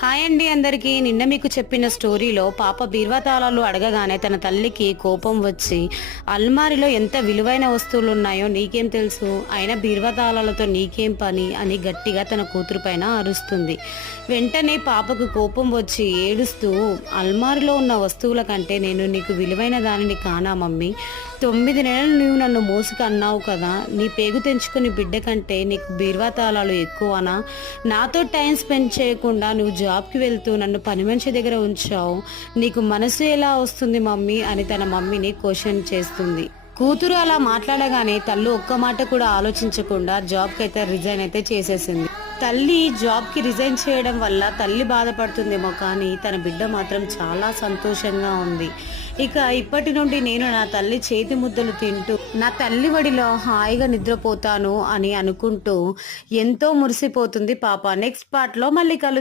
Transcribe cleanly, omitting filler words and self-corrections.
Hi అండి అందరికీ. నిన్న మీకు చెప్పిన స్టోరీలో పాప బీరువా తాళాలు అడగగానే తన తల్లికి కోపం వచ్చి, అల్మారిలో ఎంత విలువైన వస్తువులు ఉన్నాయో నీకేం తెలుసు, అయినా బీరువా తాళాలతో నీకేం పని అని గట్టిగా తన కూతురు పైన అరుస్తుంది. వెంటనే పాపకు కోపం వచ్చి ఏడుస్తూ, అల్మారిలో ఉన్న వస్తువుల కంటే నేను నీకు విలువైన దానిని కానా మమ్మీ? 9 నెలలు నువ్వు నన్ను మోసుకు అన్నావు కదా, నీ పేగు తెంచుకుని బిడ్డ కంటే నీకు బీరువా తాళాలు ఎక్కువనా? నాతో టైం స్పెండ్ చేయకుండా నువ్వు జాబ్కి వెళ్తూ నన్ను పని మనిషి దగ్గర ఉంచావు, నీకు మనసు ఎలా వస్తుంది మమ్మీ అని తన మమ్మీని క్వశ్చన్ చేస్తుంది. కూతురు అలా మాట్లాడగానే తల్లి ఒక్క మాట కూడా ఆలోచించకుండా జాబ్కి అయితే రిజైన్ అయితే చేసేసింది. తల్లి జాబ్కి రిజైన్ చేయడం వల్ల తల్లి బాధపడుతుందేమో కానీ తన బిడ్డ మాత్రం చాలా సంతోషంగా ఉంది. ఇక ఇప్పటి నుండి నేను నా తల్లి చేతి ముద్దలు తింటూ నా తల్లి వడిలో హాయిగా నిద్రపోతాను అని అనుకుంటూ ఎంతో మురిసిపోతుంది పాప. నెక్స్ట్ పార్ట్లో మళ్ళీ కలుద్దాం.